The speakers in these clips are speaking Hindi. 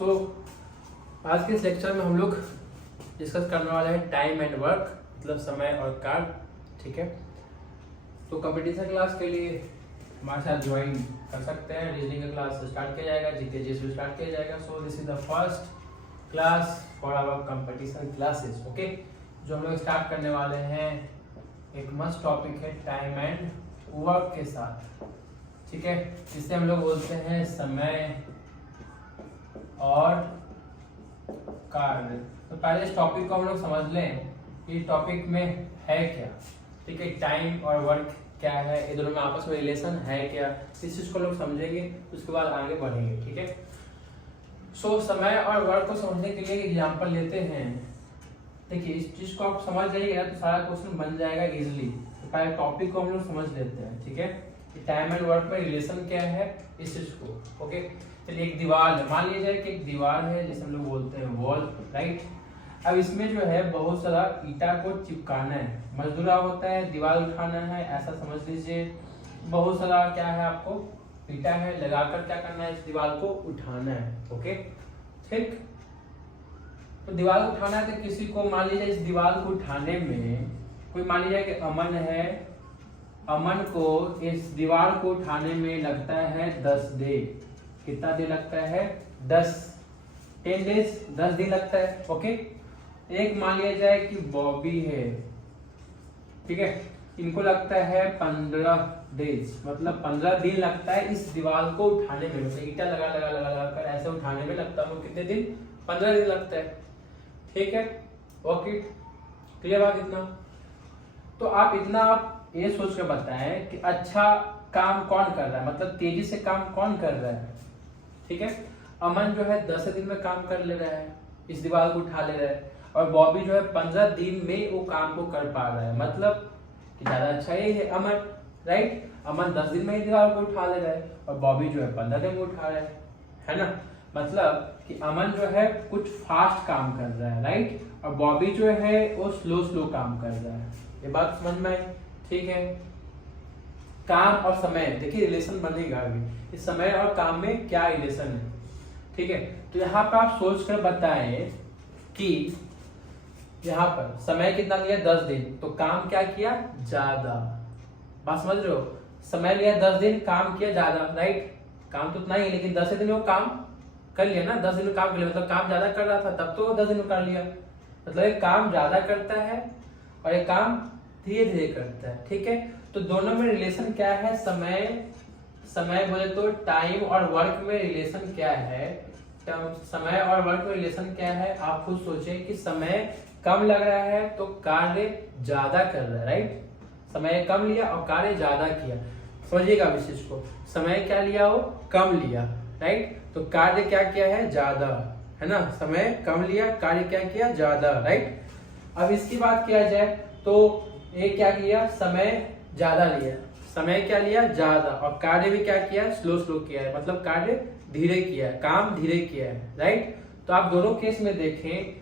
सो आज के इस लेक्चर में हम लोग डिस्कस करने वाले हैं टाइम एंड वर्क, मतलब समय और कार्य। ठीक है, तो कंपटीशन क्लास के लिए हमारे साथ ज्वाइन कर सकते हैं। रीजनिंग का क्लास स्टार्ट किया जाएगा, जीके जीएस स्टार्ट किया जाएगा। So this is the first class for our competition classes. Okay, जो हम लोग स्टार्ट करने वाले हैं एक मस्त टॉपिक है टाइम एंड वर्क के साथ। ठीक है, जिसे हम लोग बोलते हैं समय और कार्य। तो पहले इस टॉपिक को हम लोग समझ लें कि टॉपिक में है क्या। ठीक है, टाइम और वर्क क्या है, ये दोनों में आपस में रिलेशन है क्या, इस चीज को लोग समझेंगे, उसके बाद आगे बढ़ेंगे। ठीक है, सो समय और वर्क को समझने के लिए एग्जांपल लेते हैं। देखिए, इस चीज को आप समझ जाइएगा तो सारा क्वेश्चन बन जाएगा इजीली। तो पहले टॉपिक को हम लोग समझ लेते हैं। ठीक है, टाइम एंड वर्क में रिलेशन क्या है इस चीज को। ओके, चलिए एक दीवार है, मान लीजिए कि एक दीवार है जिसे हम लोग बोलते हैं वॉल, राइट। अब इसमें जो है बहुत सारा ईटा को चिपकाना है, मजदूरा होता है, दीवार उठाना है, ऐसा समझ लीजिए। बहुत सारा क्या है, आपको ईटा है, लगाकर क्या करना है, इस दीवार को उठाना है। ओके, ठीक। तो दीवार को उठाना है तो किसी को मान लीजिए इस दीवार को उठाने में कोई मान लीजिए कि अमन है, अमन को इस दीवार को उठाने में लगता है 10 दिन। कितना दिन लगता है? 10 डेज, 10 दिन लगता है। ओके, एक मान लिया जाए कि बॉबी है, ठीक है, इनको लगता है 15 डेज, मतलब 15 दिन लगता है इस दीवार को उठाने में। मतलब ईटा लगा लगा लगा लगा कर ऐसे उठाने में लगता है कितने दिन? 15 दिन लगता है। ठीक है, ओके, क्लियर बात इतना? तो आप इतना आप ये सोच कर बताएं कि अच्छा काम कौन कर रहा है, मतलब तेजी से काम कौन कर रहा है। ठीक है, अमन जो है 10 दिन में काम कर ले रहा है, इस दीवार को उठा ले रहा है, और बॉबी जो है 15 दिन में वो काम को कर पा रहा है, मतलब कि ज्यादा अच्छा ये है अमन, राइट। अमन 10 दिन में ही दीवार को उठा ले रहा है और बॉबी जो है 15 दिन में उठा रहा है ना। मतलब कि अमन जो है कुछ फास्ट काम कर रहा है, राइट, और बॉबी जो है वो स्लो स्लो काम कर रहा है। ये बात समझ में आई? ठीक है, काम और समय, देखिए रिलेशन बनेगा अभी, इस समय और काम में क्या रिलेशन है। ठीक है, तो यहाँ पर आप सोच कर बताएं कि यहाँ पर समय कितना लिया? 10 दिन, तो काम क्या किया? ज्यादा। बात समझ रहे हो? समय लिया 10 दिन, काम किया ज्यादा, राइट। काम तो उतना ही है लेकिन 10 दिन में वो काम कर लिया ना, 10 दिन में काम कर लिया, मतलब काम ज्यादा कर रहा था तब तो 10 दिन में कर लिया। मतलब एक काम ज्यादा करता है और एक काम धीरे धीरे करता है। ठीक है, तो दोनों में रिलेशन क्या है? समय बोले तो टाइम और वर्क में रिलेशन क्या है? समय और वर्क में रिलेशन क्या है? आप खुद सोचें कि समय कम लग रहा है तो कार्य ज्यादा कर रहा है, राइट। समय कम लिया और कार्य ज्यादा किया, समझिएगा इस चीज को। समय क्या लिया? वो कम लिया, राइट, तो कार्य क्या किया है? ज्यादा, है ना। समय कम लिया, कार्य क्या किया? ज्यादा, राइट। अब इसकी बात किया जाए तो ये क्या किया? समय ज्यादा लिया, समय क्या लिया? ज्यादा, और कार्य भी क्या किया? स्लो स्लो किया है, मतलब कार्य धीरे किया है, काम धीरे किया है, राइट। तो आप दोनों केस में देखें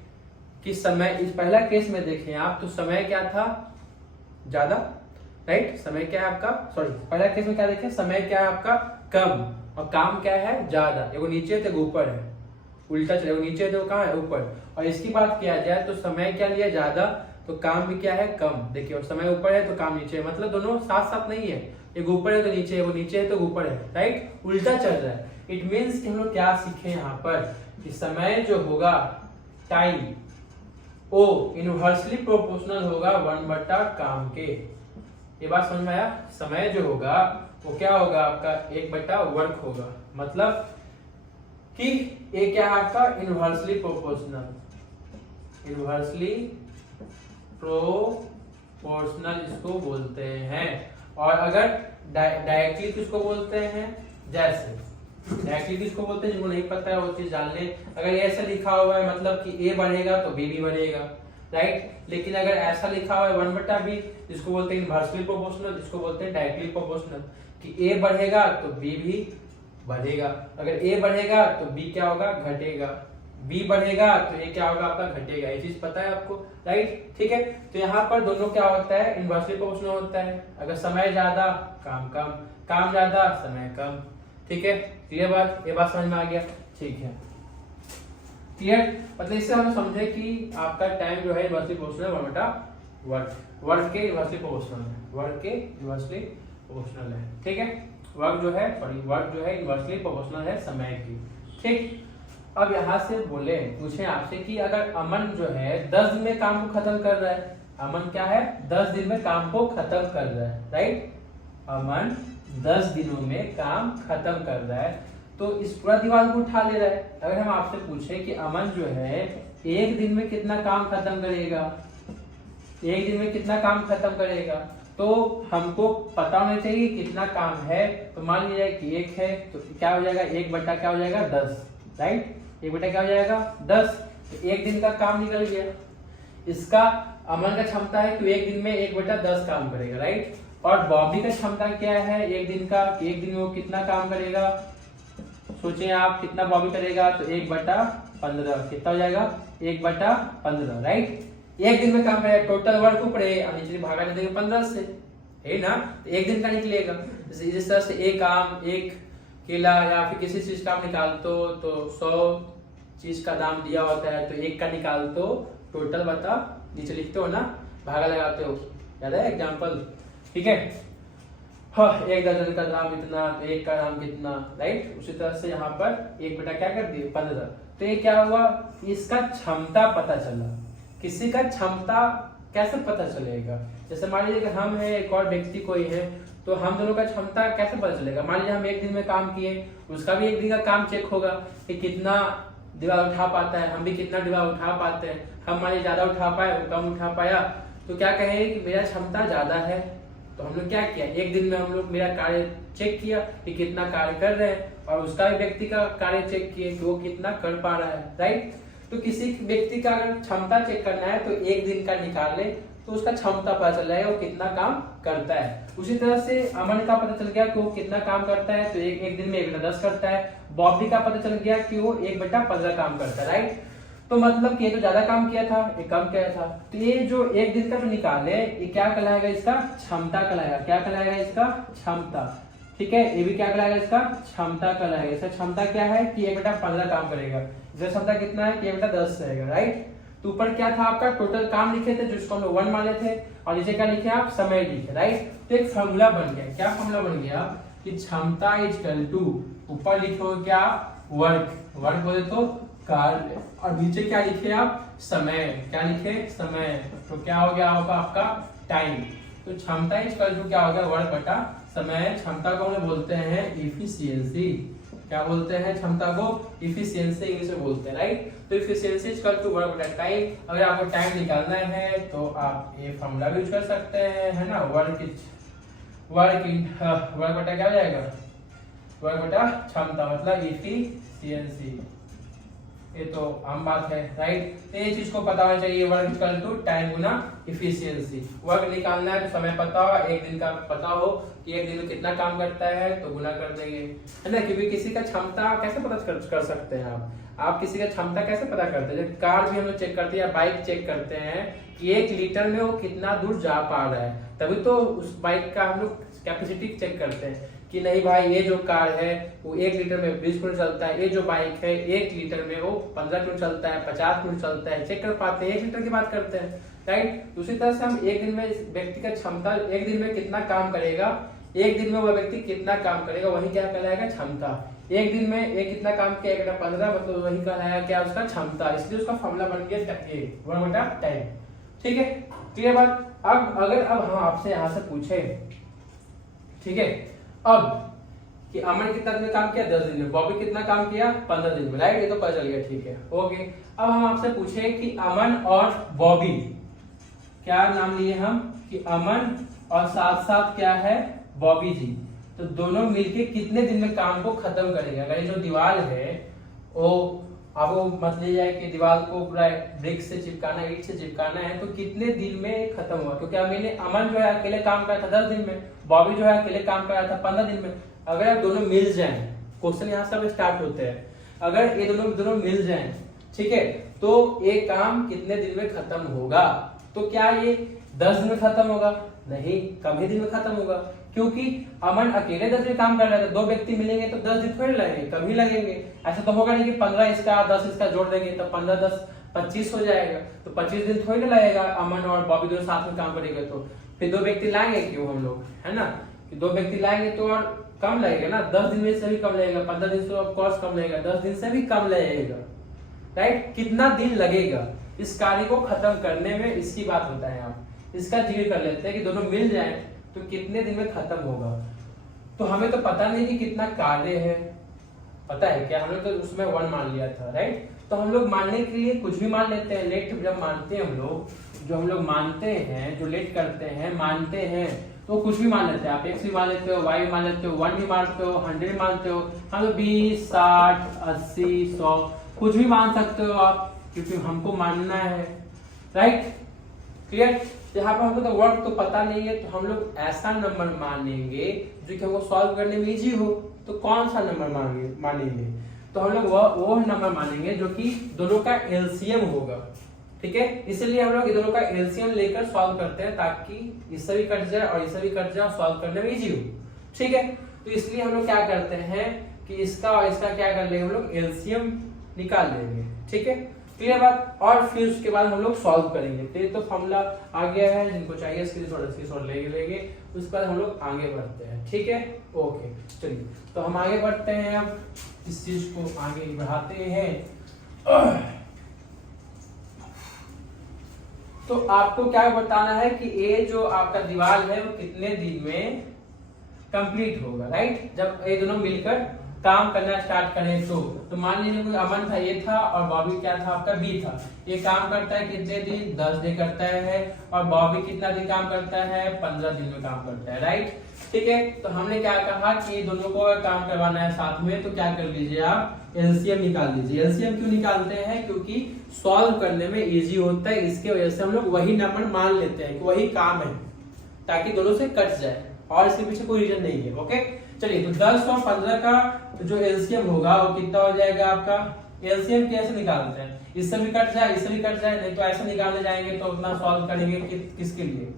कि समय, इस पहला केस में देखें आप तो समय क्या था? ज्यादा, राइट। समय क्या है आपका, सॉरी, पहला केस में क्या देखें? समय क्या है आपका? कम, और काम क्या है? ज्यादा। एगो नीचे तो ऊपर है, उल्टा चले, नीचे तो कहाँ है? ऊपर। और इसकी बात किया जाए तो समय क्या लिया? ज्यादा, तो काम भी क्या है? कम। देखिए, और समय ऊपर है तो काम नीचे है, मतलब दोनों साथ साथ नहीं है, एक ऊपर है तो नीचे है, वो नीचे है तो ऊपर है, राइट, उल्टा चल रहा है। इट मीन्स कि हम लोग क्या सीखे यहाँ पर कि समय जो होगा, टाइम, वो इनवर्सली प्रोपोर्शनल होगा 1/, काम के। ये बात समझ में आया? समय जो होगा वो क्या होगा आपका? 1/, वर्क होगा, मतलब कि ये क्या है आपका? इनवर्सली प्रोपोर्शनल, इनवर्सली प्रोपोर्शनल इसको बोलते हैं। और अगर डायरेक्टली किसको बोलते हैं? जैसे डायरेक्टली किसको बोलते हैं, जिनको नहीं पता है वो चीज जान ले। अगर ऐसा लिखा हुआ है मतलब कि ए बढ़ेगा तो बी भी बढ़ेगा, राइट। लेकिन अगर ऐसा लिखा हुआ है 1/b, जिसको बोलते हैं इनवर्सली प्रोपोर्शनल, जिसको बोलते हैं डायरेक्टली प्रोपोर्शनल, कि ए बढ़ेगा तो बी भी बढ़ेगा। अगर ए बढ़ेगा तो बी क्या होगा? घटेगा। बी बढ़ेगा तो ये क्या होगा आपका? घटेगा। ये चीज पता है आपको, राइट। ठीक है, तो यहाँ पर दोनों क्या होता है? इनवर्सली प्रोपोर्शनल होता है। अगर समय ज्यादा, काम कम, काम ज्यादा, समय कम। ठीक है, क्लियर बात? ये बात समझ में आ गया? ठीक है, क्लियर? मतलब इससे हम समझे कि आपका टाइम जो है इन्वर्सली प्रोपोर्शनल 1/वर्क, वर्क के इन्वर्सली प्रोपोर्शनल है, वर्क के इन्वर्सली प्रोपोर्शनल है। ठीक है, वर्क जो है इन्वर्सली प्रोपोर्शनल है समय की। ठीक, अब यहाँ से बोले पूछे आपसे कि अगर अमन जो है 10 दिन में काम को खत्म कर रहा है, अमन क्या है 10 दिन में काम को खत्म कर रहा है, राइट? अमन 10 दिनों में काम खत्म कर रहा है, तो इस पूरा दीवार को उठा ले रहा है। अगर हम आपसे पूछे कि अमन जो है एक दिन में कितना काम खत्म करेगा, एक दिन में कितना काम खत्म करेगा, तो हमको पता होना चाहिए कितना काम है। तो मान लीजिए कि 1 है, तो क्या हो जाएगा 1 बटा क्या हो जाएगा 10, राइट? 1 बटा क्या हो जाएगा 10, तो एक दिन का काम निकल गया। इसका अमन का क्षमता है कि एक दिन में 1 बटा 10 काम करेगा, राइट? और बॉबी का क्षमता क्या है एक दिन का, एक दिन में वो कितना काम करेगा? सोचिए आप कितना बॉबी करेगा, तो 1 बटा 15 कितना हो जाएगा 1 बटा 15, राइट? एक दिन में काम करेगा, टोटल वर्क ऊपर और नीचे भागा देंगे 15 से, है ना? तो एक दिन का निकलेगा। जिस तरह से एक आम, एक केला या फिर किसी चीज का आप निकालते हो तो 100 चीज का दाम दिया होता है, तो एक का निकालते हो टोटल बता नीचे लिखते हो ना, भागा लगाते हो, याद है एग्जाम्पल? ठीक है, हाँ, 1 दर्जन का दाम इतना, तो एक का दाम कितना, राइट? उसी तरह से यहाँ पर 1 बटा क्या कर दिए 15। तो ये क्या हुआ, इसका क्षमता पता चला। किसी का क्षमता कैसे पता चलेगा? जैसे मान लीजिए कि हम है, एक और व्यक्ति कोई है, तो हम दोनों का क्षमता कैसे पता चलेगा? मान लीजिए हम एक दिन में काम किए, उसका भी एक दिन का काम चेक होगा कि कितना दीवार उठा पाता है, हम भी कितना दीवार उठा पाते हैं। हम मान लीजिए ज्यादा उठा पाए, वो कम उठा पाया, तो क्या कहेंगे कि मेरा क्षमता ज्यादा है। तो हम लोग क्या किया, एक दिन में हम लोग मेरा कार्य चेक किया कि कितना कार्य कर रहे हैं, और उसका भी व्यक्ति का कार्य चेक किए कि वो कितना कर पा रहा है, राइट? तो किसी व्यक्ति का अगर क्षमता चेक करना है तो एक दिन का निकाल ले, तो उसका क्षमता पता चल जाएगा वो कितना काम करता है। उसी तरह से अमन का पता चल गया कि वो कितना काम करता है, तो एक दिन में 1 बटा 10 करता है। बॉबी का पता चल गया कि वो 1 बटा 15 काम करता है, राइट? तो मतलब कि ये तो ज्यादा काम किया था, ये कम किया था, तो ये जो एक दिन का जो निकाले ये क्या कहलाएगा, इसका क्षमता कहलाएगा। क्या कहलाएगा? इसका क्षमता। ठीक है, ये भी क्या कहलाएगा, इसका क्षमता कहलाएगा। इसका क्षमता क्या है कि 1 बटा 15 काम करेगा। इसका क्षमता कितना है कि 1 बटा 10 रहेगा, राइट? तो ऊपर क्या था आपका टोटल काम लिखे थे, जिसको हम लोग 1 माने थे, और नीचे क्या लिखे आप समय लिखे, राइट? तो एक फॉर्मूला बन गया। क्या फॉर्मूला बन गया कि क्षमता इक्वल टू, ऊपर लिखो क्या वर्क, वर्क बोले तो कार्य, और नीचे क्या लिखे आप समय, क्या लिखे समय, तो क्या हो गया होगा आपका टाइम। तो क्षमता इक्वल टू क्या हो गया वर्क बटा समय। क्षमता को हम बोलते हैं इफिशियंसी। क्या बोलते हैं क्षमता को? इफिशियंसी इंग्लिश में बोलते हैं, राइट? तो इफिशियंसी इक्वल टू वर्क बटा टाइम। अगर आपको टाइम निकालना है तो आप ये फॉर्मूला भी यूज कर सकते हैं, है ना? वर्क बटा क्या हो जाएगा, वर्क बटा क्षमता, मतलब इफिशियंसी। ये तो आम बात है, राइट? तो ये चीज को पता होना चाहिए, वर्क इक्वल टू टाइम गुना इफिशियंसी। वर्क निकालना है तो समय पता हो, एक दिन का पता हो कि एक दिन में कितना काम करता है, तो गुना कर देंगे, है ना? क्योंकि किसी का क्षमता कैसे पता कर सकते हैं आप किसी का क्षमता कैसे पता करते हैं? कार भी हम लोग चेक करते हैं या बाइक चेक करते हैं कि 1 लीटर में वो कितना दूर जा पा रहा है, तभी तो उस बाइक का हम लोग कैपेसिटी चेक करते हैं कि नहीं भाई ये जो कार है वो 1 लीटर में 20 किलोमीटर चलता है, ये जो बाइक है 1 लीटर में वो 15 किलोमीटर चलता है, 50 किलोमीटर चलता है, चेक कर पाते हैं, 1 लीटर की बात करते हैं, राइट? उसी तरह से हम एक दिन में व्यक्ति का क्षमता, एक दिन में कितना काम करेगा, एक दिन में वह व्यक्ति कितना काम करेगा, वही क्या कहलाएगा क्षमता। एक दिन में एक कितना काम किया 1 बटा 15, मतलब वही कहलाएगा क्या उसका क्षमता। इसलिए उसका फॉर्मूला बन गया वर्क बटा टाइम। ठीक है, क्लियर बात? अब अगर हम आपसे यहाँ से पूछे, ठीक है, अब कि अमन कितना दिन में काम किया 10 दिन में, बॉबी कितना काम किया 15 दिन में, राइट? ये तो पता चल गया, ठीक है, ओके। अब हम आपसे पूछे कि अमन और बॉबी, क्या नाम लिए हम कि अमन और साथ साथ क्या है बॉबी जी, तो दोनों मिलके कितने दिन में काम को खत्म करेंगे। अगर ये जो दीवार है वो आपको मत ले जाए कि दीवार को पूरा ब्रिक से चिपकाना, ईंट से चिपकाना है, तो कितने दिन में खत्म हुआ? क्योंकि अमन जो है अकेले काम कर रहा था 10 दिन में, बॉबी जो है अकेले काम कर रहा था 15 दिन में। अगर आप दोनों मिल जाएं, क्वेश्चन यहाँ से स्टार्ट होते हैं, अगर ये दोनों मिल जाएं, ठीक है, तो ये काम कितने दिन में खत्म होगा? तो क्या ये 10 दिन में खत्म होगा? नहीं, कम ही दिन में खत्म होगा। क्योंकि अमन अकेले 10 दिन काम कर रहा है, 2 व्यक्ति मिलेंगे तो 10 दिन थोड़ी लगेंगे, कभी लगेंगे। ऐसा तो होगा नहीं कि 15 इसका 10 इसका जोड़ देंगे तो 15 10 25 हो जाएगा, तो 25 दिन थोड़ी ना लगेगा अमन और बॉबी दोनों साथ में काम करेंगे। तो फिर 2 व्यक्ति लाएंगे क्यों हम लोग, है ना, कि 2 व्यक्ति लाएंगे तो और कम लगेगा ना, 10 दिन में से भी कम लगेगा, 15 दिन से ऑफ कोर्स कम लगेगा, 10 दिन से भी कम लगेगा, राइट। कितना दिन लगेगा इस कार्य को खत्म करने में, इसकी बात होता है यहाँ। इसका जिक्र कर लेते हैं कि दोनों मिल जाए तो कितने दिन में खत्म होगा। तो हमें तो पता नहीं कि कितना कार्य है, पता है क्या, हमने तो उसमें 1 मान लिया था, राइट। तो हम लोग मानने के लिए कुछ भी मान लेते हैं। लेट जब मानते हैं हम लोग, जो हम लोग मानते हैं, जो लेट करते हैं, मानते हैं, तो कुछ भी मान लेते हैं। आप x भी मान लेते हो, y भी मान लेते हो, 1 भी मानते हो, 100 भी मानते हो, हम लोग 20 60 80 100 कुछ भी मान सकते हो आप, क्योंकि हमको मानना है, राइट। क्लियर। यहाँ पर हमको तो वर्क तो पता नहीं है, तो हम लोग ऐसा नंबर मानेंगे जो कि हमको सॉल्व करने में इजी हो। तो कौन सा नंबर मानेंगे, तो हम लोग वो नंबर मानेंगे जो कि दोनों का एलसीएम होगा, ठीक है। इसलिए हम लोग दोनों का एलसीएम लेकर सॉल्व करते हैं, ताकि इससे भी कट जाए और इससे भी कट जाए, सॉल्व करने में इजी हो, ठीक है। तो इसलिए हम लोग क्या करते हैं कि इसका और इसका क्या कर लेंगे, हम लोग एलसीएम निकाल लेंगे, ठीक है। क्लियर बात। और फिर उसके बाद हम लोग सॉल्व करेंगे। तो ये तो फॉर्मूला आ गया है, जिनको चाहिए स्क्रीनशॉट लेंगे, उसके बाद हम लोग आगे बढ़ते हैं, ठीक है। ओके चलिए, तो हम आगे बढ़ते हैं, अब इस चीज को आगे बढ़ाते हैं। तो आपको क्या बताना है कि ये जो आपका दीवार है वो कितने दिन में कंप्लीट होगा, राइट। जब ये दोनों मिलकर काम करना स्टार्ट करें तो मान लीजिए कोई अमन था, ये था, और बॉबी क्या था आपका, बी था। ये काम करता है कितने दिन, 10 दिन करता है, और बॉबी कितना दिन काम करता है, 15 दिन में काम करता है, राइट। ठीक है। तो हमने क्या कहा कि दोनों को काम करवाना है साथ में, तो क्या कर लीजिए आप एलसीएम निकाल लीजिए। एलसीएम क्यों निकालते हैं, क्योंकि सॉल्व करने में इजी होता है, इसके वजह से हम लोग वही नंबर मान लेते हैं कि वही काम है, ताकि दोनों से कट जाए, और इसके पीछे कोई रीजन नहीं है। ओके चलिए, तो 10 और 15 का जो एलसीएम होगा वो कितना हो जाएगा आपका। एलसीएम कैसे निकालते हैं, इससे भी कट जाए, इससे भी कट जाए, नहीं तो ऐसे निकालने जाएंगे तो उतना सॉल्व करेंगे किसके लिए,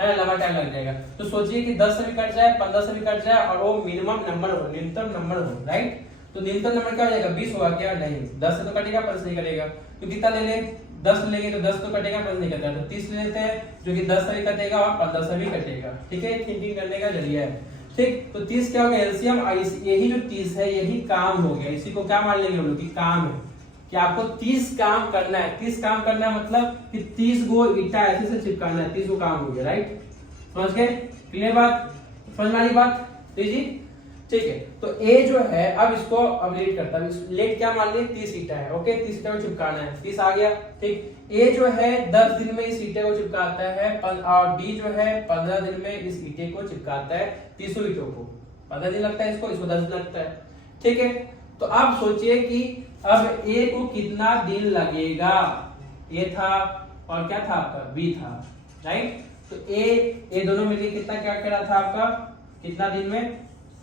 है लंबा टाइम लग जाएगा। तो सोचिए कि 10 से भी कट जाए, 15 से भी कट जाए, और वो मिनिमम नंबर हो, न्यूनतम नंबर हो, राइट। तो न्यूनतम नंबर क्या हो जाएगा, 20 होगा क्या, नहीं 10 से तो कटेगा, 15 नहीं कटेगा। तो कितना ले ले, 10 लेंगे तो 10 तो कटेगा, 15 नहीं कटेगा, तो 30 लेते हैं, जो कि 10 से भी कटेगा और 15 से भी कटेगा। ठीक है, थिंकिंग करने का जरिया है। ठीक, तो 30 क्या हो गया एलसीएम, यही जो 30 है यही काम हो गया। इसी को क्या मान लेंगे हम लोग कि काम है, कि आपको 30 काम करना है। 30 काम करना है मतलब कि 30 गो ईटा ऐसे से चिपकाना है, 30 गो काम हो गया, राइट। समझ गए, क्लियर बात, समझ में आई बात जी। ठीक है, तो ए जो है, अब इसको अब लेट करता है, लेट क्या मान लिया 30 ईटा है। ओके, 30 ईटा को चिपकाना है, 30 आ गया। ठीक, ए जो है 10 दिन में इस ईटे को चिपकाता है, और बी जो है 15 दिन में इस ईटे को चिपकाता है, 30 ईटों को 15 दिन लगता है, इसको 10 दिन लगता है। ठीक है, तो आप सोचिए कि अब ए को कितना दिन लगेगा। ए था और क्या था आपका, बी था, राइट। तो ए दोनों मिलकर कितना क्या कर रहा था आपका, कितना दिन में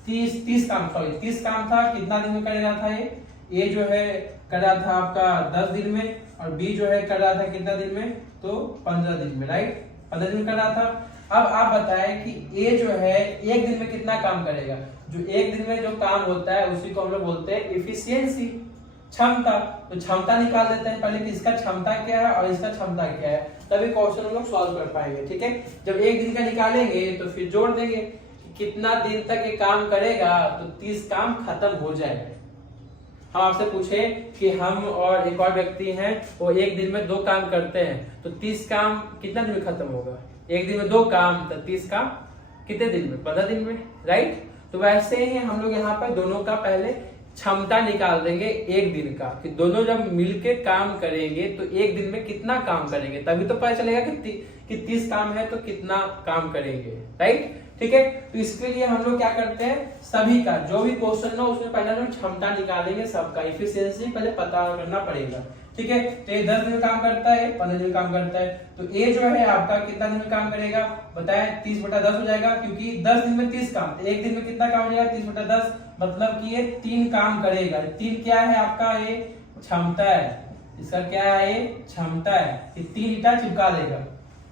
30 काम, सॉरी 30 काम था, कितना दिन में कर रहा था ये जो है कर रहा था आपका 10 दिन में, और बी जो है कर रहा था कितना दिन में, तो 15 दिन में, राइट। 15 दिन में कर रहा था। अब आप बताएं कि ए जो है एक दिन में कितना काम करेगा। जो एक दिन में जो काम होता है उसी को हम लोग बोलते हैं इफिशियंसी, क्षमता। तो क्षमता निकाल देते हैं पहले कि इसका क्षमता क्या है और इसका क्षमता क्या है, तभी क्वेश्चन हम लोग सॉल्व कर पाएंगे। ठीक है, जब एक दिन का निकालेंगे तो फिर जोड़ देंगे कितना दिन तक ये काम करेगा, तो 30 काम खत्म हो जाएगा। हम आपसे पूछे कि हम और एक और व्यक्ति हैं, वो एक दिन में 2 काम करते हैं, तो 30 काम कितना दिन में खत्म होगा। एक दिन में 2 काम, तो 30 काम कितने दिन में, 15 दिन में, राइट। तो वैसे ही हम लोग यहाँ पर दोनों का पहले क्षमता निकाल देंगे एक दिन का, कि दोनों जब मिलके काम करेंगे तो एक दिन में कितना काम करेंगे, तभी तो पता चलेगा कि 30 काम है तो कितना काम करेंगे, राइट। ठीक है, तो इसके लिए हम लोग क्या करते हैं, सभी का जो भी क्वेश्चन हो उसमें पहले हम क्षमता निकालेंगे, सबका इफिशियंसी पहले पता करना पड़ेगा। ठीक है, तो ये 10 दिन में काम करता है, 15 दिन में काम करता है, तो ए जो है आपका कितना दिन में काम करेगा बताएं, 30/10 हो जाएगा, क्योंकि 10 दिन में 30 काम, एक दिन में कितना काम हो जाएगा 30/10, मतलब कि ये 3 काम करेगा। 3 क्या है आपका, ये क्षमता है, इसका क्या है, ये क्षमता है कि 3 ईटा चिपका देगा।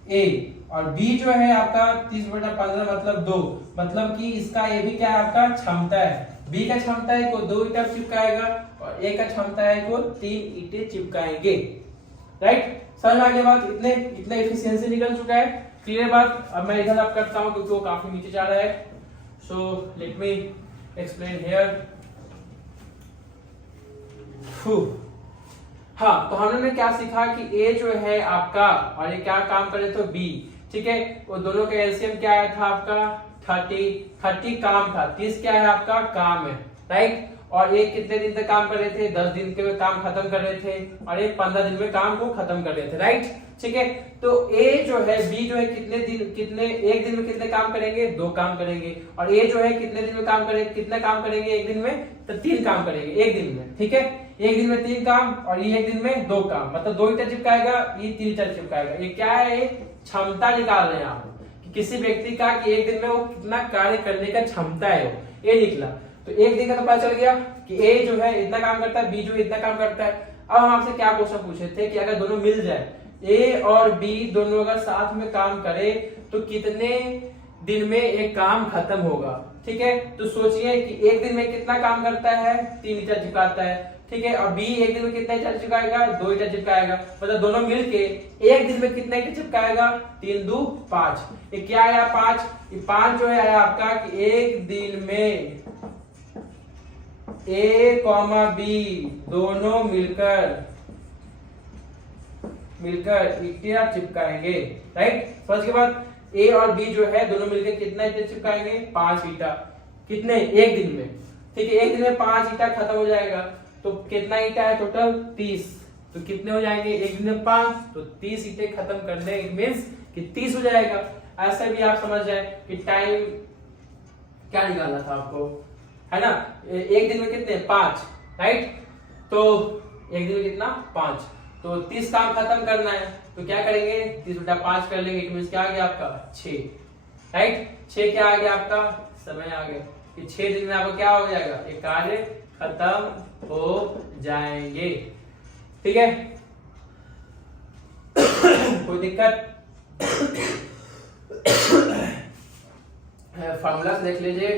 ए, और बी जो है आपका 30/15 मतलब 2, मतलब कि इसका ए भी क्या है आपका क्षमता है। बी का क्षमता है को 2 ईंटा चिपकाएगा और ए का क्षमता है को 3 ईंटें चिपकाएंगे। राइट, समझ में आ गया बात? इतने एफिशिएंसी निकल चुका है। क्लियर बात? अब मैं इधर आप करता हूं क्योंकि वो काफी नीचे जा रहा है। So let me explain here. हाँ, तो हमने क्या सीखा कि ए जो है आपका और ये क्या काम करे तो बी, ठीक है, वो दोनों का एलसीएम क्या आया था आपका 30 काम था, 30 क्या है आपका काम है। राइट, और ये कितने दिन तक काम कर रहे थे? 10 दिन के काम खत्म कर रहे थे और ये 15 दिन में काम को खत्म कर रहे थे। राइट, ठीक है, तो ए जो है बी जो है एक दिन में कितने काम करेंगे? 2 काम करेंगे। और ए जो है कितने दिन में काम करेंगे? कितना काम करेंगे एक दिन में? तो 3 काम करेंगे एक दिन में। ठीक है, एक दिन में 3 काम और ये एक दिन में 2 काम, मतलब 2 ईंटा चिपकाएगा, ये 3 ईंटा चिपकाएगा। ये क्या है? क्षमता निकाल रहे हैं आप कि किसी व्यक्ति का कि एक दिन में वो कितना कार्य करने का क्षमता है, ये निकला। तो एक दिन का तो पता चल गया कि ए जो है इतना काम करता है, बी जो इतना काम करता है। अब हम आपसे क्या क्वेश्चन पूछे थे कि अगर दोनों मिल जाए, ए और बी दोनों अगर साथ में काम करे तो कितने दिन में एक काम खत्म होगा। ठीक है, तो सोचिए कि एक दिन में कितना काम करता है? 3 ईंटा चिपकाता है। ठीक है, और बी एक दिन में कितना ईंटा चिपकाएगा? 2 ईंटा चिपकाएगा। मतलब दोनों मिलके एक दिन में कितना ईंटा चिपकाएगा? 3 दूनी 5। ये क्या आया? 5। ये 5 जो है आया आपका कि एक दिन में ए कॉमा बी दोनों मिलकर ईंटा चिपकाएंगे। राइट, समझ के बाद ए और बी जो है दोनों मिलकर कितना ईंटा चिपकाएंगे? 5 ईंटा। कितने? एक दिन में। ठीक है, एक दिन में 5 ईंटा खत्म हो जाएगा। तो कितना ईंटा है टोटल? 30। तो कितने हो जाएंगे एक दिन में? 5। तो 30 ईंटे खत्म करने मींस कि 30 हो जाएगा। ऐसा भी आप समझ जाए कि टाइम क्या निकालना था आपको, है ना? एक दिन में कितने? 5। राइट, तो एक दिन में कितना? 5। तो 30 काम खत्म करना है तो क्या करेंगे? 30/5 कर लेंगे। मींस क्या आ गया आपका? 6। राइट, 6 क्या आ गया आपका? समय आ गया कि 6 दिन में आपका क्या हो जाएगा? ये कार्य खत्म हो जाएंगे। ठीक है, कोई दिक्कत? फॉर्मूला देख लीजिए।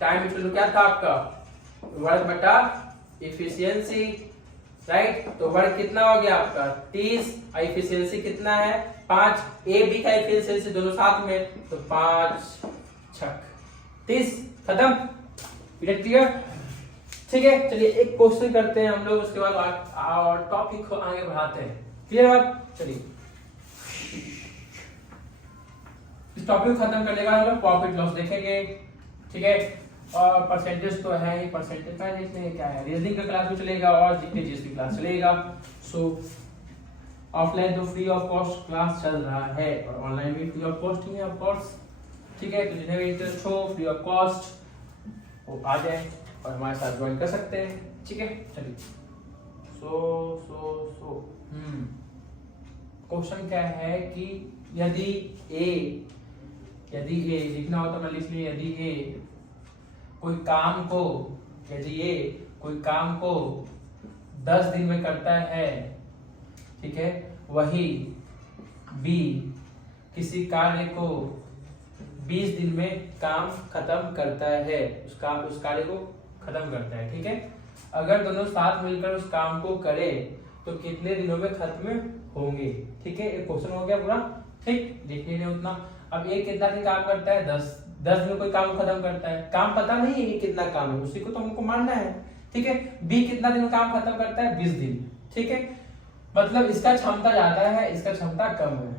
टाइम इक्वल टू क्या था आपका? वर्क बटा एफिशिएंसी। राइट, तो वर्क कितना हो गया आपका? 30 और एफिशिएंसी कितना है? 5। ए बी का एफिशिएंसी दोनों साथ में, तो 5 छक 30 खत्म। क्लियर? ठीक है, चलिए एक क्वेश्चन करते हैं हम लोग, उसके बाद टॉपिक को आगे बढ़ाते हैं। क्लियर बात? चलिए इस टॉपिक को खत्म करने के बाद हम लोग प्रॉफिट लॉस देखेंगे। ठीक है, और परसेंटेज तो है ही, परसेंटेज का देखते हैं क्या है। रीजनिंग का क्लास भी चलेगा और जीके जीएस की क्लास चलेगा। सो ऑफलाइन तो फ्री ऑफ कॉस्ट क्लास चल रहा है और ऑनलाइन भी फ्री ऑफ कॉस्ट ही है ऑफ कोर्स। ठीक है, तो जिन्हें भी इंटरेस्ट हो फ्री ऑफ कॉस्ट वो आ जाए और हमारे साथ ज्वाइन कर सकते हैं। ठीक है, चलिए क्वेश्चन क्या है कि यदि ए लिखना हो तो मैं लिख लिया। यदि ए कोई काम को 10 दिन में करता है, ठीक है, वही बी किसी कार्य को 20 दिन में काम खत्म करता है, उस कार्य को खत्म करता है। ठीक है, अगर दोनों साथ मिलकर उस काम को करे तो कितने दिनों में खत्म होंगे। ठीक है, एक क्वेश्चन हो गया पूरा। ठीक, देखने नहीं उतना। अब ये कितना दिन काम करता है? 10 दिन कोई काम खत्म करता है। काम पता नहीं है कि कितना काम है, उसी को तो हमको मानना है। ठीक है, बी कितना दिन काम खत्म करता है? 20 दिन। ठीक है, मतलब इसका क्षमता ज्यादा है, इसका क्षमता कम है।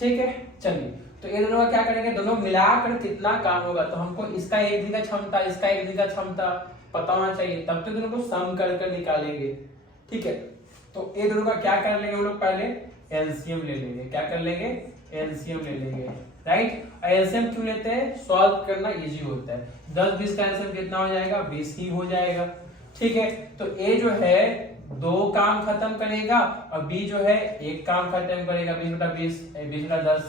ठीक है, चलिए तो ये दोनों का क्या करेंगे? दोनों मिलाकर कितना काम होगा, तो हमको इसका एक दिन का क्षमता, इसका एक दिन का क्षमता पता होना चाहिए, तब तो दोनों को सम कर निकालेंगे। ठीक है, तो ये दोनों का क्या कर लेंगे हम लोग? पहले एलसीएम ले लेंगे। क्या कर लेंगे? एलसीएम ले लेंगे। राइट, एलसीएम क्यों लेते हैं? सॉल्व करना इजी होता है। 10-20 का एलसीएम कितना हो जाएगा? 20 ही हो जाएगा। ठीक है, तो ए जो है 2 काम खत्म करेगा और बी जो है 1 काम खत्म करेगा। 20/20 20/10।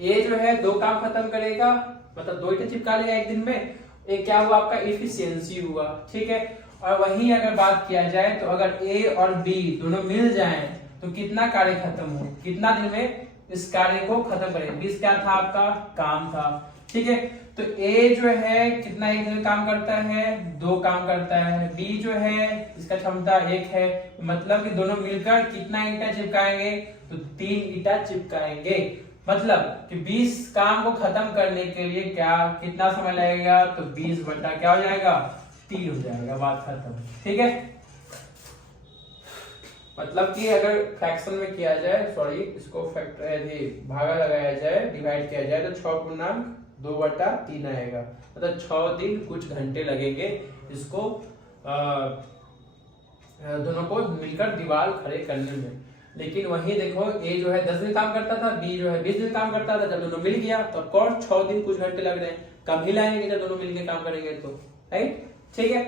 ए जो है 2 काम खत्म करेगा, मतलब 2 ईंटें चिपका लेगा एक दिन में। एक क्या हुआ आपका? एफिशिएंसी हुआ। ठीक है, और वही अगर बात किया जाए तो अगर ए और बी दोनों मिल जाएं तो कितना कार्य खत्म हो? कितना दिन में? इस कार्य को खत्म करेंगे। 20 क्या था आपका काम था, ठीक है। तो ए जो है कितना एक दिन में काम करता है, 2 काम करता है। बी जो है इसका क्षमता 1 है, मतलब कि दोनों मिलकर कितना ईंटा चिपकाएंगे, तो 3 ईंटा चिपकाएंगे। मतलब कि 20 काम को खत्म करने के लिए क्या कितना समय लगेगा, तो 20 बटा क्या हो जाएगा, 3 हो जाएगा, बात खत्म, ठीक है। मतलब कि अगर फ्रैक्शन में किया जाए, सॉरी इसको फैक्टर भागा लगाया जाए, डिवाइड किया जाए, तो 6 पूर्णांक 2/3 आएगा। मतलब 6 दिन कुछ घंटे लगेंगे इसको दोनों को मिलकर दीवार खड़े करने में। लेकिन वहीं देखो ए जो है 10 दिन काम करता था, बी जो है 20 दिन काम करता था। जब दोनों मिल गया तो ऑफकोर्स 6 दिन कुछ घंटे लग रहे हैं, कम ही लाएंगे जब दोनों मिलकर काम करेंगे तो, राइट, ठीक है।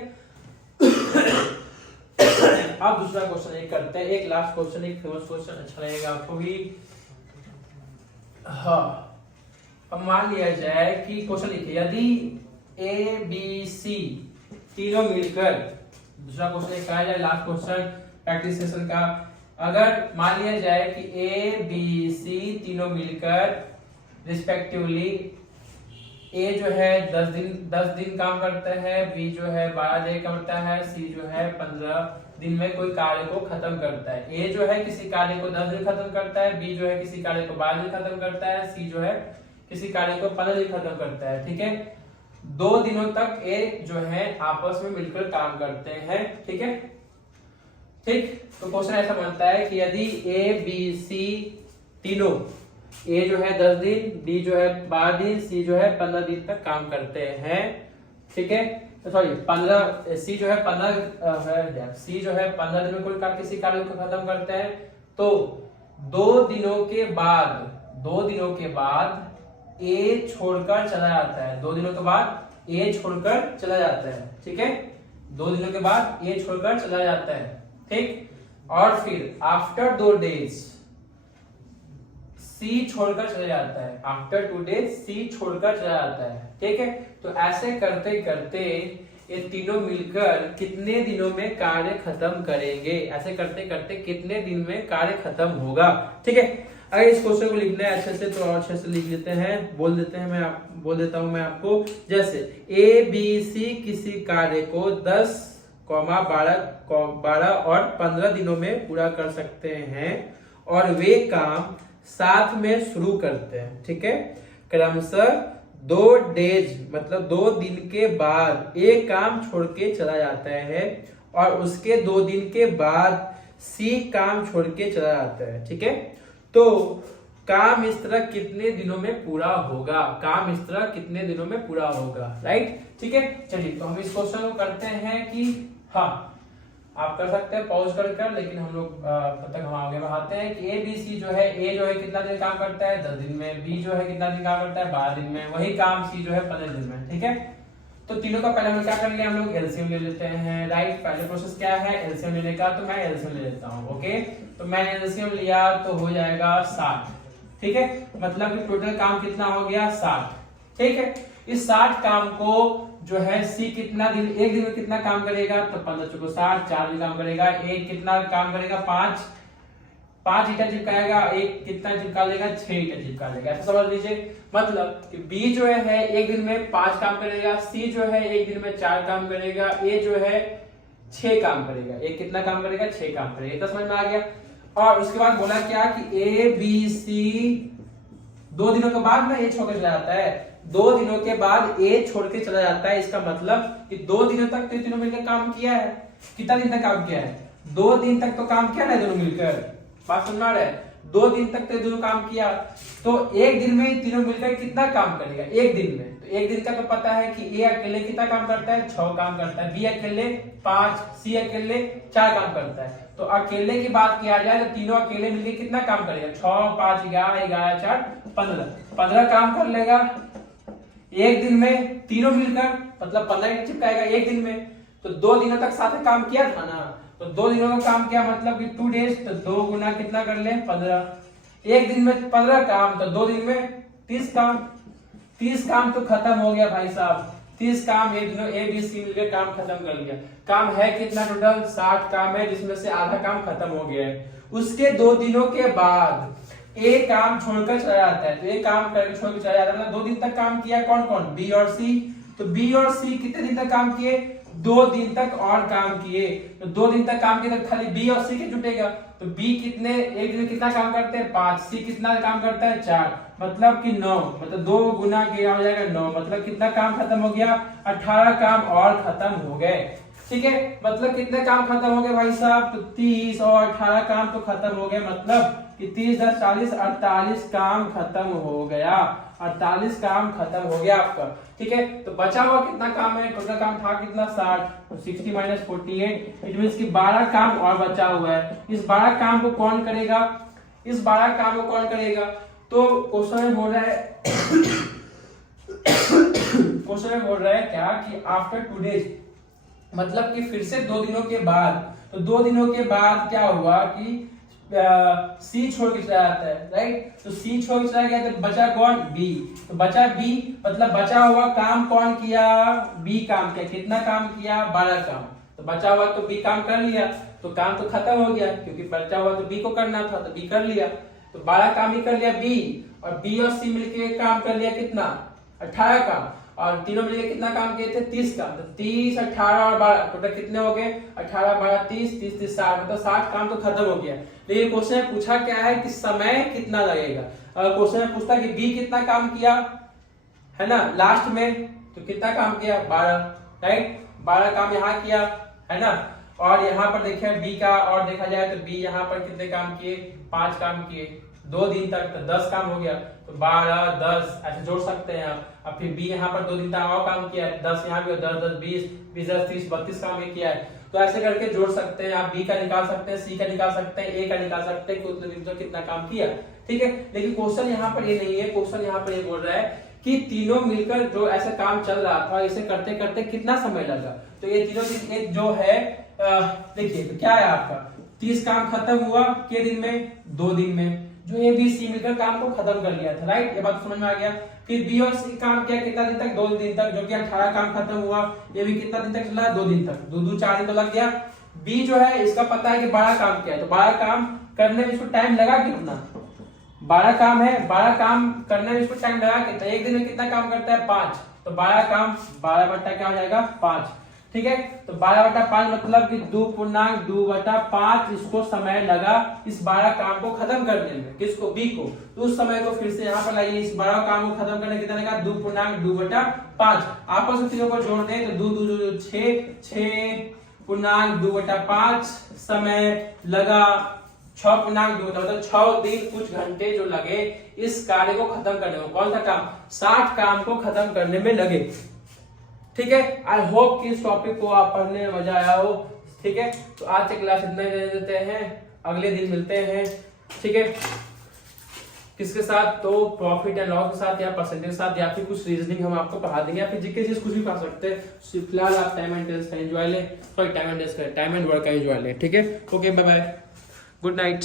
अब दूसरा क्वेश्चन एक करते हैं, एक लास्ट क्वेश्चन, एक फेमस क्वेश्चन, अच्छा लगेगा आपको भी। हाँ, अब मान लिया जाए कि क्वेश्चन लिखिए, यदि ए बी सी तीनों मिलकर, दूसरा क्वेश्चन एक कहा जाए, लास्ट क्वेश्चन प्रैक्टिस सेशन का। अगर मान लिया जाए कि ए बी सी तीनों मिलकर रिस्पेक्टिवली, ए जो है 10 दिन काम करता है, बी जो है 12 दिन करता है, सी जो है 15 दिन में कोई कार्य को खत्म करता है। ए जो है किसी कार्य को 10 दिन खत्म करता है, बी जो है किसी कार्य को 12 दिन खत्म करता है, सी जो है किसी कार्य को 15 दिन खत्म करता है, ठीक है। 2 दिनों तक ए जो है आपस में मिलकर काम करते हैं, ठीक है, ठीक। तो क्वेश्चन ऐसा बनता है कि यदि ए बी सी तीनों, ए जो है 10 दिन, बी जो है 12 दिन, सी जो है 15 दिन तक काम करते हैं, ठीक है। तो सॉरी 15, सी जो है 15 सी जो है 15 दिन में कोई किसी कार्य को खत्म करते हैं, तो 2 दिनों के बाद ए छोड़कर चला जाता है। 2 दिनों के बाद ए छोड़कर चला जाता है, ठीक है। 2 दिनों के बाद ए छोड़कर चला जाता है, ठीक। और फिर आफ्टर 2 डेज सी छोड़कर चला जाता है, आफ्टर 2 डेज सी छोड़कर चला जाता है, ठीक है। तो ऐसे करते करते ये तीनों मिलकर कितने दिनों में कार्य खत्म करेंगे, ऐसे करते करते कितने दिन में कार्य खत्म होगा, ठीक है। अगर इस क्वेश्चन को लिखना है अच्छे से तो और अच्छे से लिख लेते हैं, बोल देता हूं मैं आपको। जैसे ए बी सी किसी कार्य को 10, 12 और 15 दिनों में पूरा कर सकते हैं और वे काम साथ में शुरू करते हैं, ठीक है। क्रमशः 2 डेज मतलब 2 दिन के बाद एक काम छोड़ के चला जाता है और उसके 2 दिन के बाद सी काम छोड़ के चला जाता है, ठीक है। तो काम इस तरह कितने दिनों में पूरा होगा, राइट, ठीक है। चलिए तो हम इस क्वेश्चन को करते हैं कि हाँ आप कर सकते हैं पॉज कर, लेकिन हम लोग तब तक हम आगे बढ़ाते हैं कि ए बी सी जो है, ए जो है कितना दिन काम करता है, 10 दिन में, बी जो है कितना दिन काम करता है, 12 दिन में, वही काम सी जो है 15 दिन में, ठीक है। तो तीनों का पहले हम क्या कर लिया, हम लोग एलसीएम ले लेते हैं, राइट। पहले प्रोसेस क्या है, एलसीएम लेने का, तो मैं एलसीएम ले लेता हूँ, ओके। तो मैंने एलसीएम लिया तो हो जाएगा 60, ठीक है। मतलब कि टोटल काम कितना हो गया, 60, ठीक है। इस 60 काम को जो है सी कितना दिन, एक दिन में कितना काम करेगा, तो 15 चौको 60, 4 दिन काम करेगा। एक कितना काम करेगा, 5 ईंटा चिपकाएगा, एक कितना चिपका लेगा, 6 ईंटा चिपका लेगा, ऐसा समझ लीजिए। मतलब कि बी जो है एक दिन में 5 काम करेगा, सी जो है एक दिन में 4 काम करेगा, ए जो है 6 काम करेगा। एक कितना काम करेगा, 6 काम करेगा, समझ में आ गया। और उसके बाद बोला क्या कि ए बी सी 2 दिनों के बाद ना ए छोड़ के चला जाता है, 2 दिनों के बाद ए छोड़ के चला जाता है। इसका मतलब कि 2 दिनों तक तो तीनों मिलकर काम किया है। कितना दिन तक काम किया है, 2 दिन तक तो काम किया ना दोनों मिलकर, बात समझ में आ रहा है। 2 दिन तक तो दोनों काम किया, तो एक दिन में तीनों मिलकर कितना काम करेगा, एक दिन में। तो एक दिन का तो पता है कि ए अकेले कितना काम करता है, 6 काम करता है, बी अकेले 5, सी अकेले 4 काम करता है। तो अकेले की बात किया जाए तो तीनों अकेले मिलकर कितना काम करेगा, 6, 5, 11, 11, 4, 15 काम कर लेगा एक दिन में तीनों मिलकर, मतलब 15 चिपकाएगा एक दिन में। तो 2 दिनों तक साथ में काम किया था ना, तो 2 दिनों का काम किया मतलब कि 2 डेज, तो 2 गुना कितना कर ले, 15। एक दिन में 15 काम, तो 2 दिन में 30 काम। 30 काम तो खत्म हो गया भाई साहब, 30 काम ये दोनों ए बी सी मिलकर काम खत्म कर लिया। काम है कितना टोटल, 60 काम है, जिसमें से आधा काम खत्म हो गया है। उसके 2 दिनों के बाद ए काम छोड़कर चला जाता है, तो ए काम करके छोड़कर चला जाता है, मतलब 2 दिन तक काम किया कौन कौन, बी और सी। तो बी और सी कितने दिन तक काम किए, 2 दिन तक और काम किए। तो 2 दिन तक काम किए तो खाली बी और सी के जुटेगा। तो बी कितने एक दिन में कितना काम करते हैं 5, सी कितना काम करता है 4, मतलब कि 9, मतलब 2 गुना किया हो जाएगा 9, मतलब कितना काम खत्म हो गया, 18 काम और खत्म हो गए। ठीक है, मतलब कितने काम खत्म हो गए भाई साहब, तो 30 और 18 काम तो खत्म हो गए, मतलब कि 30 10 40 48 काम खत्म हो गया, 48 काम खत्म हो गया आपका। ठीक है, तो बचा हुआ कितना काम है, टोटल काम था कितना 60, तो 60 - 48, इट मींस कि 12 काम और बचा हुआ है। इस 12 काम को कौन करेगा, इस 12 काम को कौन करेगा, तो क्वेश्चन में बोल रहा है क्वेश्चन में बोल रहा है क्या कि आफ्टर 2 डेज, मतलब कि फिर से 2 दिनों के बाद, तो 2 दिनों के बाद क्या हुआ कि सी छोड़ के चला जाता है, राइट। तो सी छोड़ के चला गया तो बचा कौन, बी। तो बचा बी, मतलब बचा हुआ काम कौन किया, बी काम किया। कितना काम किया, 12 काम। तो बचा हुआ तो बी काम कर लिया, तो काम तो खत्म हो गया, क्योंकि बचा हुआ तो बी को करना था, तो बी कर लिया। तो 12 काम ही कर लिया बी, और बी और सी मिलके काम कर लिया कितना, 18 काम, और तीनों मिलके कितना काम किए थे, 30 काम। तो 30 18 और 12 टोटल कितने हो गए, 18 12 30 30 30 60, मतलब 60 काम तो खत्म हो गया। लेकिन क्वेश्चन में पूछा क्या है कि समय कितना लगेगा। अगर क्वेश्चन में पूछता कि बी कितना काम किया है ना लास्ट में, तो कितना काम किया 12, राइट। 12 काम यहाँ किया है ना, और यहाँ पर देखिए बी का और देखा जाए तो बी यहाँ पर कितने काम किए, 5 काम किए 2 दिन तक, तो 10 काम हो गया। तो 12 10 ऐसे जोड़ सकते हैं आप। अब फिर बी यहाँ पर 2 दिन तक और काम किया है, 10 यहाँ भी 10 10 20 20 10 30 32 काम भी किया है। तो ऐसे करके जोड़ सकते हैं आप, बी का निकाल सकते हैं, सी का निकाल सकते हैं, ए का निकाल सकते हैं कि उतने दिन तक कितना काम किया। ठीक है, लेकिन क्वेश्चन यहाँ पर ये नहीं है, क्वेश्चन यहाँ पर ये बोल रहा है कि तीनों मिलकर जो ऐसा काम चल रहा था, इसे करते करते कितना समय लगा। तो ये तीनों दिन जो है देखिए तो क्या है आपका, 30 काम खत्म हुआ के दिन में, 2 दिन में, जो ए बी सी मिलकर काम को खत्म कर लिया था, राइट। ये बात समझ में आ गया। फिर बी और सी काम किया कितना दिन तक, 2 दिन तक, जो कि 18 काम खत्म हुआ। ये भी कितना दिन तक चला, 2 दिन तक, 2 2 4 दिन तो लग गया। बी जो है इसका पता है कि 12 काम किया, तो 12 काम करने में इसको टाइम लगा कितना, 12 काम है, 12 काम करने में इसको टाइम लगा कितना, एक दिन में कितना काम करता है 5, तो 12 काम 12 बटा क्या हो जाएगा 5। ठीक है, तो 12 बटा 5 मतलब कि 2 बटा 5 इसको समय लगा इस 12 काम को खत्म करने में, किसको, बी को। तो उस समय को फिर से यहाँ पर लाइए, इस 12 काम को खत्म करने कितना लगा, 2 बटा 5। आपस में तीनों को जोड़ दें तो 2 2 2 6 2 बटा 5 समय लगा, 6 मतलब 6 दिन कुछ घंटे जो लगे इस कार्य को खत्म करने में। कौन सा काम, 60 काम को खत्म करने में लगे। ठीक है, आई होप कि इस टॉपिक को आप पढ़ने में मजा आया हो। ठीक है, तो आज की क्लास इतना ही दे देते हैं, अगले दिन मिलते हैं। ठीक है, किसके साथ, तो प्रॉफिट एंड लॉस के साथ, या परसेंटेज के साथ, या फिर कुछ रीजनिंग हम आपको पढ़ा देंगे, या फिर जीके चीज कुछ भी पढ़ा सकते हैं। फिलहाल आप टाइम एंड टेस्ट का एंजॉय लें, सॉरी टाइम एंड वर्क का एंजॉय लें। ठीक है, okay bye bye, good night.